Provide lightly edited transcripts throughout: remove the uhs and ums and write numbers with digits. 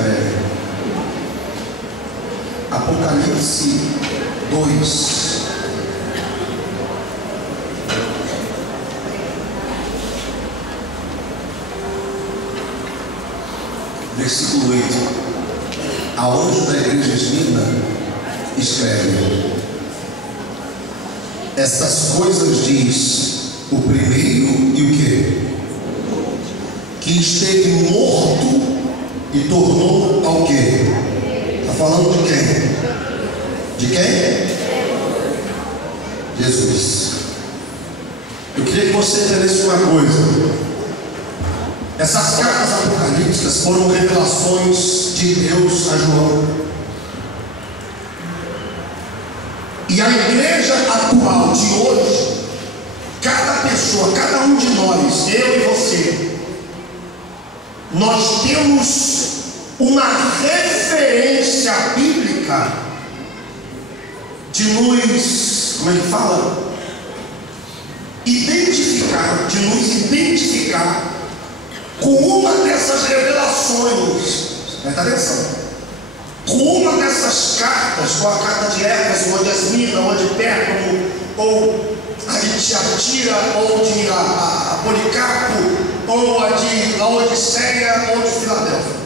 breve. Apocalipse 2. Versículo 8. Ao anjo da igreja de Esmirna escreve: estas coisas diz o primeiro e o que esteve morto e tornou ao quê? Está falando de quem? De quem? Jesus. Eu queria que você entendesse uma coisa. Essas cartas apocalípticas foram revelações de Deus a João. E a igreja atual de hoje, cada pessoa, cada um de nós, eu e você, nós temos uma referência bíblica de nos, como ele fala, de nos identificar com uma dessas revelações. Presta atenção. Com uma dessas cartas, com a carta de Éfeso, ou de Esmirna, ou de Pérgamo, ou a de Tiatira, ou de Policarpo, ou a de Laodiceia, ou de Filadélfia.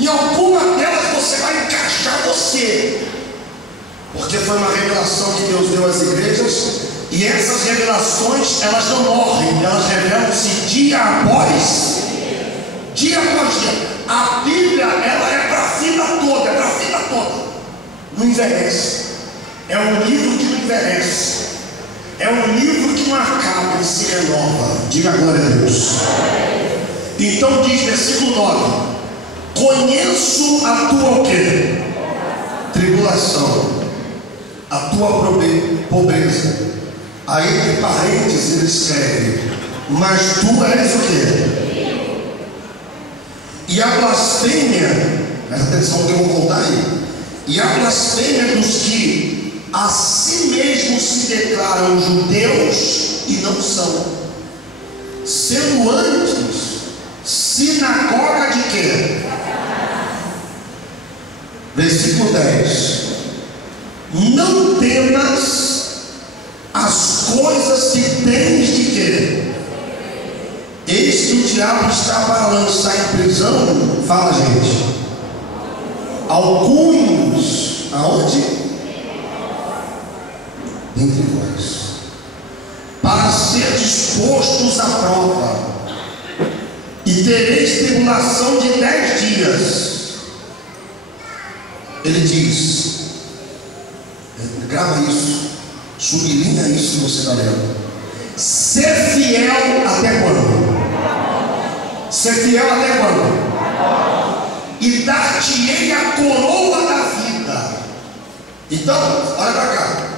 Em alguma delas você vai encaixar você, porque foi uma revelação que Deus deu às igrejas. E essas revelações, elas não morrem, elas revelam-se dia após dia. A Bíblia, ela é para a vida toda, não envelhece. É um livro que não envelhece, é um livro que não acaba, ele se renova. Diga glória a Deus. Então diz, versículo 9: conheço a tua o quê? Tribulação, a tua pobreza. Aí entre parênteses ele escreve: mas tu és o quê? E a blasfêmia, presta atenção no que eu vou contar aí. E a blasfêmia dos que a si mesmos se declaram judeus e não são, sendo antes sinagoga de quê? Versículo 10: não temas as coisas que tens de quê? Eis que o diabo está para lançar em prisão, fala gente, alguns, aonde? Entre vós, para ser dispostos à prova, e tereis tribulação de 10 dias. Ele diz, grava isso, sublinha isso que você está lendo: ser fiel até quando? Ser fiel até quando? E dar-te-ei a coroa da vida. Então, olha para cá.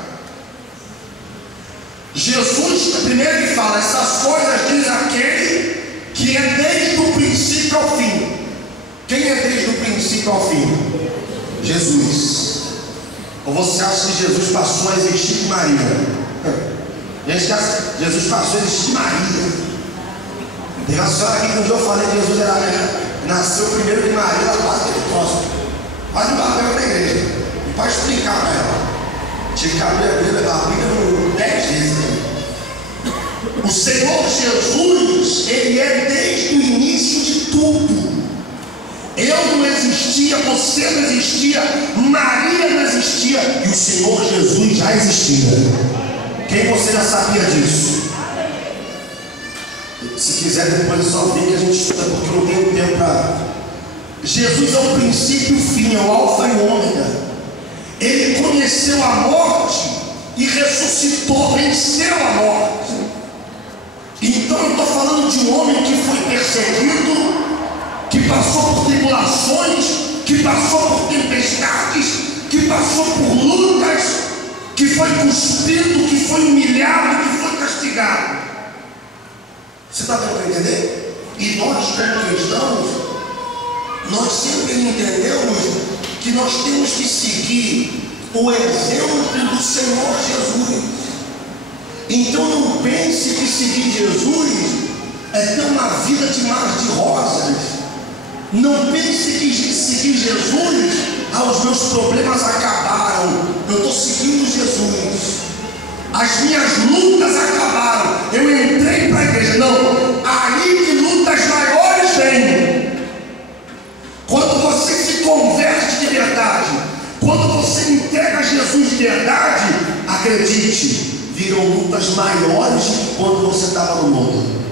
Jesus, primeiro ele fala, essas coisas diz aquele que é desde o princípio ao fim. Quem é desde o princípio ao fim? Jesus. Ou você acha que Jesus passou a existir de Maria? Gente, Jesus passou a existir de Maria. Tem uma senhora aqui que um dia eu falei que Jesus nasceu primeiro de Maria, ela quase teve próximo. Quase me bateu na igreja. E pode explicar para ela. Tinha que abrir a Bíblia 10 vezes. O Senhor Jesus, Ele é desde o início de tudo. Eu não existia, você não existia, Maria não existia, e o Senhor Jesus já existia. Quem você já sabia disso? Se quiser depois é só vir que a gente estuda, porque não tenho tempo para... Jesus é o princípio e o fim, é o alfa e o ômega. Ele conheceu a morte e ressuscitou, venceu a morte. Então eu estou falando de um homem que foi perseguido, que passou por tribulações, que passou por tempestades, que passou por lutas, que foi cuspido, que foi humilhado, que foi castigado. Você está dando para entender? E nós, como cristãos, nós sempre entendemos que nós temos que seguir o exemplo do Senhor Jesus. Então não pense que seguir Jesus é ter uma vida de mar de rosas. Não pense que seguir Jesus, os meus problemas acabaram. Eu estou seguindo Jesus. As minhas lutas acabaram. Eu entrei para a igreja. Não, aí que lutas maiores vêm. Quando você se converte de verdade, quando você entrega a Jesus de verdade, acredite, viram lutas maiores do que quando você estava no mundo.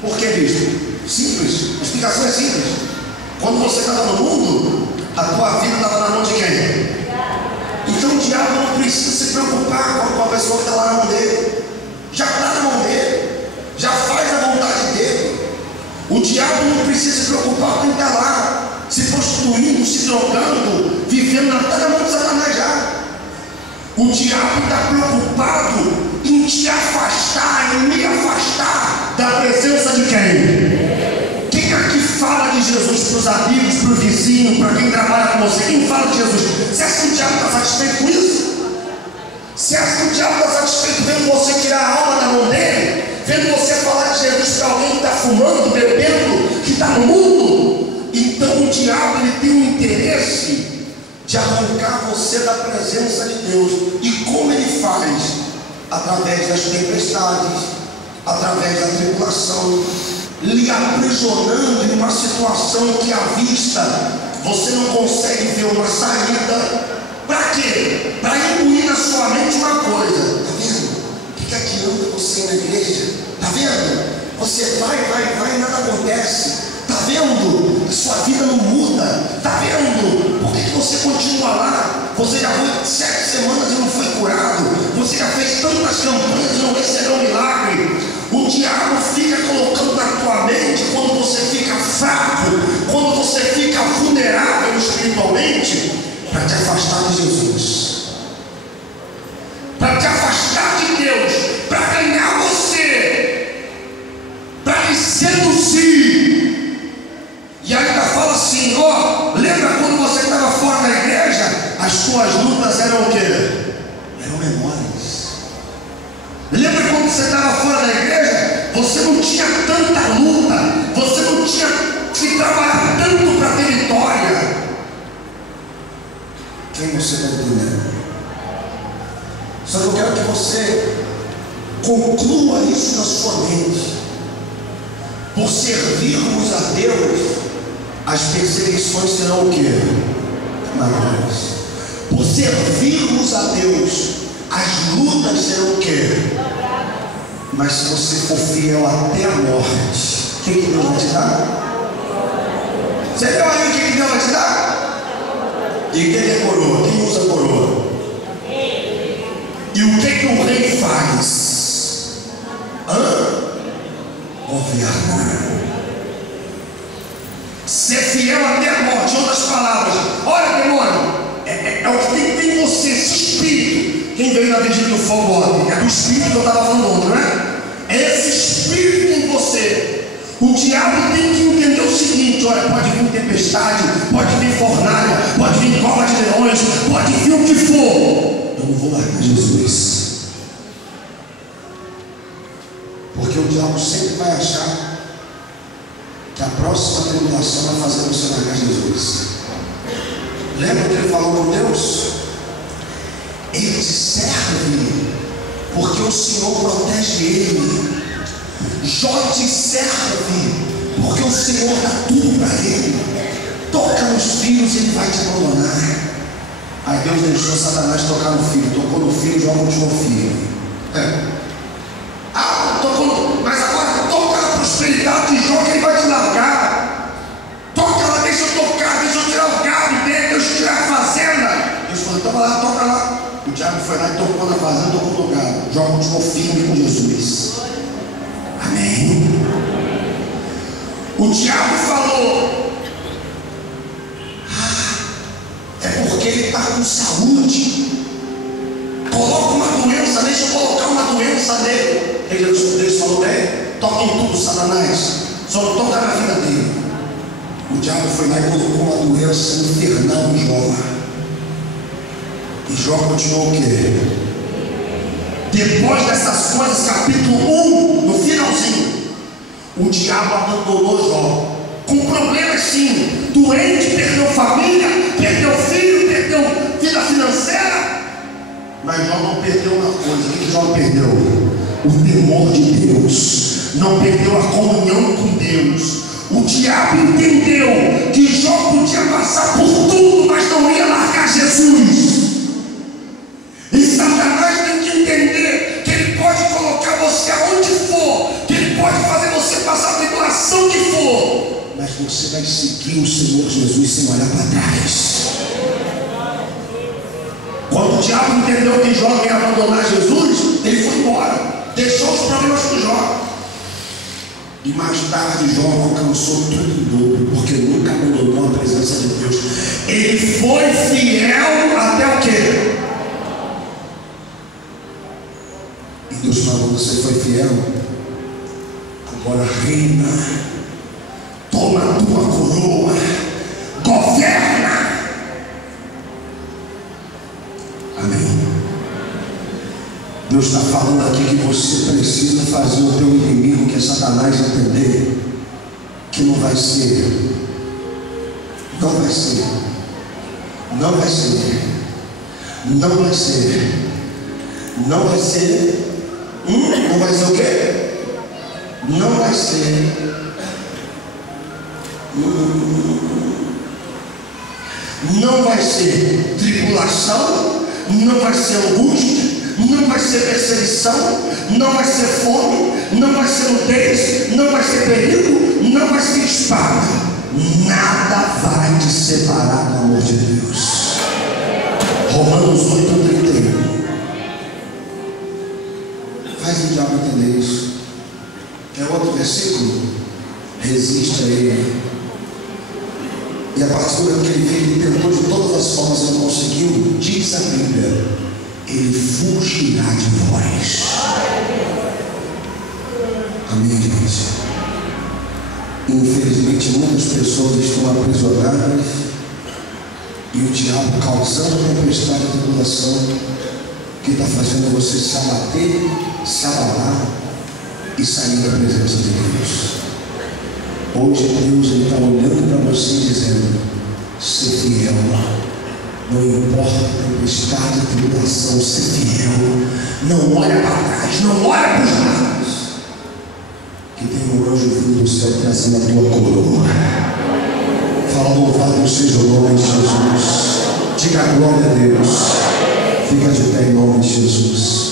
Por que, bispo? Simples, a explicação é simples. Quando você estava no mundo, a tua vida estava na mão de quem? Então o diabo não precisa se preocupar com a pessoa que está lá na mão dele. Já está na mão dele, já faz a vontade dele. O diabo não precisa se preocupar com quem está lá, se prostituindo, se drogando, vivendo na mão de Satanás já. O diabo está preocupado em te afastar, em me afastar da presença de quem? Quem aqui fala de Jesus para os amigos, para o vizinho, para quem trabalha com você? Quem fala de Jesus? Você acha que o diabo está satisfeito com isso? Você acha que o diabo está satisfeito vendo você tirar a alma da mão dele? Vendo você falar de Jesus para alguém que está fumando, bebendo, que está no mundo? Então o diabo ele tem um interesse de arrancar você da presença de Deus. E como ele faz? Através das tempestades, através da tribulação, lhe aprisionando em uma situação que à vista você não consegue ver uma saída. Para quê? Para imbuir na sua mente uma coisa. Está vendo? O que adianta você ir na igreja? Está vendo? Você vai e nada acontece. Está vendo? Sua vida não muda. Está vendo? Por que você continua lá? Você já foi 7 semanas e não foi curado. Você já fez tantas campanhas e não recebeu um milagre. O diabo fica colocando na tua mente, quando você fica fraco, quando você fica vulnerável espiritualmente, para te afastar de Jesus, para te afastar de Deus, para ganhar você, para lhe seduzir. E ainda fala assim: ó, lembra quando você estava fora da igreja? As tuas lutas eram o quê? Eram menores. Lembra quando você estava fora da igreja? Você não tinha tanta luta, você não tinha que trabalhar tanto para ter vitória. Quem você vai entender? Só que eu quero que você conclua isso na sua mente. Por servirmos a Deus, as perseguições serão o quê? Maiores. Por servirmos a Deus, as lutas serão o quê? Mas se você for fiel até a morte, o que Deus vai te dar? Você viu aí o que Deus vai te dar? E o que é coroa? Quem usa coroa? E o que o rei faz? Governa. Ser fiel até a morte. Em outras palavras, olha, demônio, é o que tem em você, esse espírito. Quem veio na vigília do fogo ontem? É do espírito que eu estava falando ontem, não é? É esse espírito em você. O diabo tem que entender o seguinte: olha, pode vir tempestade, pode vir fornalha, pode vir cova de leões, pode vir o que for, eu não vou largar Jesus. Porque o diabo sempre vai achar que a próxima tribulação vai fazer você largar Jesus. Lembra que ele falou com Deus? Ele te serve porque o Senhor protege ele. Jó te serve porque o Senhor dá tudo para ele. Toca nos filhos e ele vai te abandonar. Aí Deus deixou Satanás tocar no filho. Tocou no filho, Jó continuou filho. Tocou, mas agora toca na prosperidade de Jó que ele vai te largar. Toca lá, deixa eu tocar, deixa eu tirar o gado dele, deixa eu tirar a fazenda. Deus falou: então vai lá, toca lá. O diabo foi lá e tocou na fazenda, tocou no gado. Jó continuou firme com Jesus. Amém. O diabo falou: é porque ele está com saúde. Coloca uma doença, deixa eu colocar uma doença nele. Deus falou: toca em tudo, Satanás, só não toca na vida dele. O diabo foi lá e colocou uma doença infernal em Jó. E Jó continuou o quê? Depois dessas coisas, capítulo 1, no finalzinho, o diabo abandonou Jó. com problemas sim, doente, perdeu família, perdeu filho, perdeu vida financeira. Mas Jó não perdeu uma coisa. O que Jó perdeu? O temor de Deus. Não perdeu a comunhão com Deus. O diabo entendeu que Jó podia passar por tudo, mas não ia largar Jesus. E Satanás tem que entender que ele pode colocar você aonde for, que ele pode fazer você passar a tribulação que for, mas você vai seguir o Senhor Jesus sem olhar para trás. Quando o diabo entendeu que Jó ia abandonar Jesus, ele foi embora, deixou os problemas com Jó. E mais tarde Jó alcançou tudo em dobro, porque nunca abandonou a presença de Deus. Ele foi fiel até o quê? E Deus falou: você foi fiel, agora reina, toma a tua coroa, governa. Amém. Deus está falando aqui que você precisa fazer o teu inimigo, que é Satanás, entender que não vai ser, não vai ser, não vai ser, não vai ser, não vai ser, não vai ser o quê? Não vai ser, não vai ser tribulação, não vai ser angústia, não vai ser perseguição, não vai ser fome, não vai ser nudez, não vai ser perigo, não vai ser espada. Nada vai te separar do amor de Deus. Romanos 8:31. Faz o diabo entender isso. É outro versículo. Resiste a ele. E a partir do que ele tentou de todas as formas e não conseguiu, diz a Bíblia: ele fugirá de vós. Amém, gente? Infelizmente muitas pessoas estão aprisionadas e o diabo causando a tempestade de tribulação que está fazendo você se abater, se abalar e sair da presença de Deus. Hoje Deus está olhando para você e dizendo: ser fiel. Não importa a tempestade, a tribulação, ser fiel. Não olha para trás, não olha para os lados. Que tem um anjo vindo do céu trazendo a tua coroa. Fala: louvado seja o nome de Jesus. Diga glória a Deus. Fica de pé em nome de Jesus.